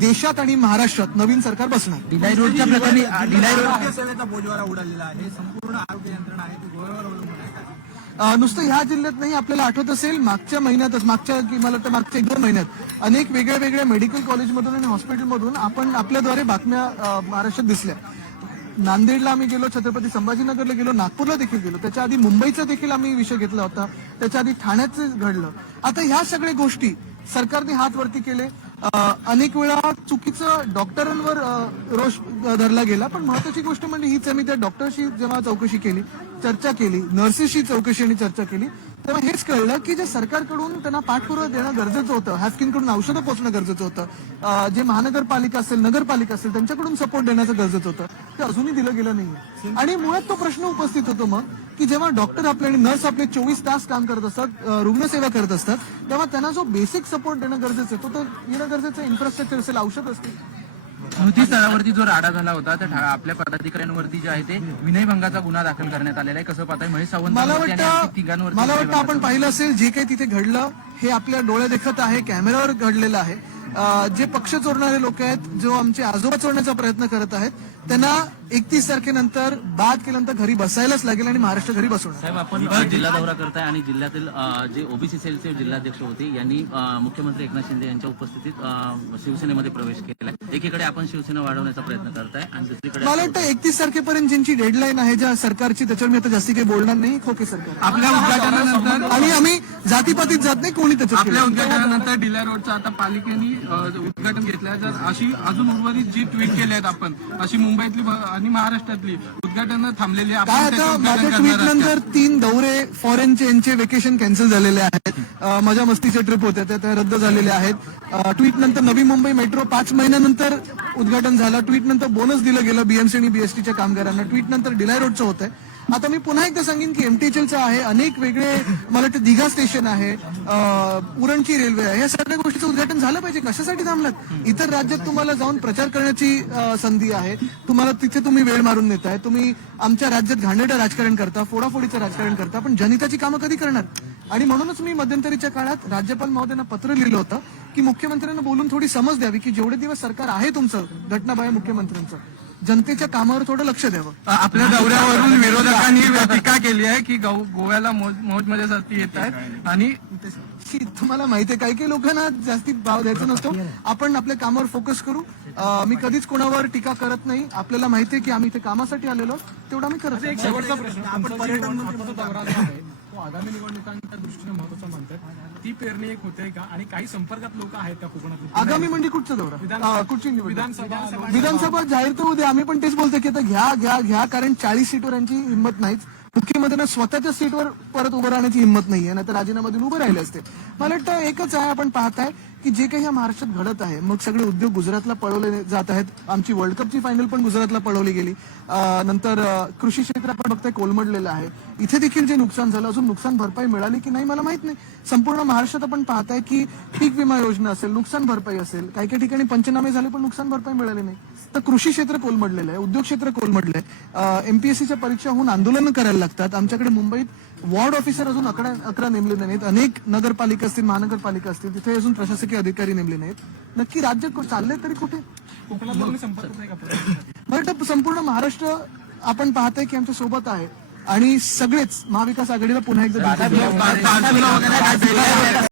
देशात आणि महाराष्ट्रात नवीन सरकार बसणार. भिलाई रोडच्या प्रकरणी भिलाई रोड आरोग्य सेवेचा बोजवारा उडालेला आहे. संपूर्ण आरोग्य यंत्रणा आहे ती गोव्यावर अवलंबून आहे. नुसतं ह्या जिल्ह्यात नाही, आपल्याला आठवत असेल मागच्या महिन्यातच, मला वाटतं मागच्या 1-2 महिन्यात अनेक वेगळ्या वेगळ्या मेडिकल कॉलेजमधून आणि हॉस्पिटलमधून आपण आपल्याद्वारे बातम्या महाराष्ट्रात दिसल्या. नांदेडला आम्ही गेलो, छत्रपती संभाजीनगरला गेलो, नागपूरला देखील गेलो. त्याच्या आधी मुंबईचा देखील आम्ही विषय घेतला होता, त्याच्या आधी ठाण्याचं घडलं. आता ह्या सगळ्या गोष्टी सरकारने हात वरती केले. अनेक वेळा चुकीचं डॉक्टरांवर रोष धरला गेला, पण महत्वाची गोष्ट म्हणजे हीच आहे, मी त्या डॉक्टरशी जेव्हा चौकशी केली, चर्चा केली, नर्सेसशी चौकशी आणि चर्चा केली, तेव्हा हेच कळलं की जे सरकारकडून त्यांना पाठपुरावा देणं गरजेचं होतं, हाफकिनकडून औषधं पोहोचणं गरजेचं होतं, जे महानगरपालिका असेल, नगरपालिका असेल, त्यांच्याकडून सपोर्ट देण्याचं गरजेचं होतं, ते अजूनही दिलं गेलं नाहीये. आणि मुळात तो प्रश्न उपस्थित होतो मग की जेव्हा डॉक्टर आपले आणि नर्स आपले 24 तास काम करत असतात, रुग्णसेवा करत असतात, तेव्हा त्यांना जो बेसिक सपोर्ट देणं गरजेचं आहे, तो तर येणं गरजेचं, इन्फ्रास्ट्रक्चर असेल, औषध असतील. कृती स्तरावरती जो राडा झाला होता त्या आपल्या पदाधिकाऱ्यांवरती जे आहे ते विनयभंगाचा गुन्हा दाखल करण्यात आलेला आहे. कसं पाहताय महेश सावंत? मला वाटतं आपण पाहिलं असेल, जे काही तिथे घडलं हे आपल्या डोळ्या देखत आहे, कॅमेऱ्यावर घडलेलं आहे. जे पक्ष चोरणारे लोक आहेत, जो आमचे आजोबा चोरण्याचा प्रयत्न करत आहेत, त्यांना 31 तारखेनंतर बाद केल्यानंतर घरी बसायलाच लागेल आणि महाराष्ट्र घरी बसवणार. साहेब, आपण जिल्हा दौरा करताय आणि जिल्ह्यातील जे ओबीसी सेलचे जिल्हाध्यक्ष होते यांनी मुख्यमंत्री एकनाथ शिंदे यांच्या उपस्थितीत शिवसेनेमध्ये प्रवेश केलाय. एकीकडे आपण शिवसेना वाढवण्याचा प्रयत्न करताय आणि दुसरीकडे मला वाटतं 31 तारखेपर्यंत ज्यांची डेडलाईन आहे ज्या सरकारची, त्याच्यावर मी आता जास्ती काही बोलणार नाही. खोके सरकार आपल्या उद्घाटनानंतर आणि आम्ही जातीपातीत जात नाही, कोणी त्याच्यात आपल्या उद्घाटनानंतर भिलाई रोडचं आता पालिकेने उद्घाटन घेतलंय. जर अशी अजून उर्वरित जी ट्विट केली आहेत आपण, अशी मुंबईतली आणि महाराष्ट्रातली उद्घाटनं थांबलेली आहे. काय आता माझ्या ट्विट नंतर 3 दौरे फॉरेनचे यांचे वेकेशन कॅन्सल झालेले आहेत. मजा मस्तीच्या ट्रिप होत्या त्या रद्द झालेल्या आहेत. ट्विट नंतर नवी मुंबई मेट्रो 5 महिन्यानंतर उद्घाटन झालं. ट्विट नंतर बोनस दिलं गेलं बीएमसी आणि बीएसटीच्या कामगारांना. ट्विट नंतर भिलाई रोडचं होत आहे. आता मी पुन्हा एकदा सांगेन की एमटीएचएलचं आहे, अनेक वेगळे, मला वाटतं दिघा स्टेशन आहे, उरणची रेल्वे आहे, या सगळ्या गोष्टीचं उद्घाटन झालं पाहिजे. कशासाठी थांबलात? इतर राज्यात तुम्हाला जाऊन प्रचार करण्याची संधी आहे, तुम्हाला तिथे तुम्ही वेळ मारून नेताय. तुम्ही आमच्या राज्यात घाणेरडं राजकारण करता, फोडाफोडीचं राजकारण करता, पण जनहिताची कामं कधी करणार? आणि म्हणूनच मी मध्यंतरीच्या काळात राज्यपाल महोदयांना पत्र लिहिलं होतं की मुख्यमंत्र्यांना बोलून थोडी समज द्यावी की जेवढे दिवस सरकार आहे तुमचं घटनाबाह्य मुख्यमंत्र्यांचं, जनतेच्या कामावर थोडं लक्ष द्यावं. आपल्या दौऱ्यावरून विरोधकांनी टीका केली आहे की गोव्याला मौज मजेसाठी येत आहेत आणि तुम्हाला माहितीये काही काही लोकांना जास्ती भाव द्यायचा नसतो. आपण आपल्या कामावर फोकस करू. मी कधीच कोणावर टीका करत नाही. आपल्याला माहितीये की आम्ही इथे कामासाठी आलेलो, तेवढं आम्ही करत. एक शेवटचा प्रश्न, आपण पर्यटन मंत्र्यांचा दौरा जो आहे तो आगामी निवडणुकांच्या दृष्टीने महत्वाचा म्हणतात. ती पेरणी एक होते का आणि काही संपर्कात लोक आहेत का कोकणात? आगामी म्हणजे कुठचा दौरा, कुठची निवडणूक? विधानसभा जाहीर तर उद्या. आम्ही पण तेच बोलतो की आता घ्या, कारण 40 सीटवर यांची हिंमत नाहीच. मुख्यमंत्र्यांना स्वतःच्या सीटवर परत उभं राहण्याची हिंमत नाहीये, नाही तर राजीनाम्यातून उभे राहिले असते. मला वाटतं एकच आहे, आपण पाहताय की जे काही या महाराष्ट्रात घडत आहे, मग सगळे उद्योग गुजरातला पळवले जात आहेत. आमची वर्ल्ड कपची फायनल पण गुजरातला पळवली गेली. नंतर कृषी क्षेत्र आपण बघताय कोलमडलेलं आहे. इथे देखील जे नुकसान झालं, अजून नुकसान भरपाई मिळाली की नाही मला माहित नाही. संपूर्ण महाराष्ट्रात आपण पाहताय की पीक विमा योजना असेल, नुकसान भरपाई असेल, काही काही ठिकाणी पंचनामे झाले पण नुकसान भरपाई मिळाली नाही. तर कृषी क्षेत्र कोलमडलेलं आहे, उद्योग क्षेत्र कोलमडलं आहे. एमपीएससीच्या परीक्षा होऊन आंदोलनं करायला लागतात. आमच्याकडे मुंबईत वॉर्ड ऑफिसर अजून 11 नेमले नाहीत. अनेक नगरपालिका असतील, महानगरपालिका असतील, तिथे अजून प्रशासकीय अधिकारी नेमले नाहीत. नक्की राज्य चाललंय तरी कुठे? मला वाटतं संपूर्ण महाराष्ट्र आपण पाहताय की आमच्या सोबत आहे आणि सगळेच महाविकास आघाडीला पुन्हा एकदा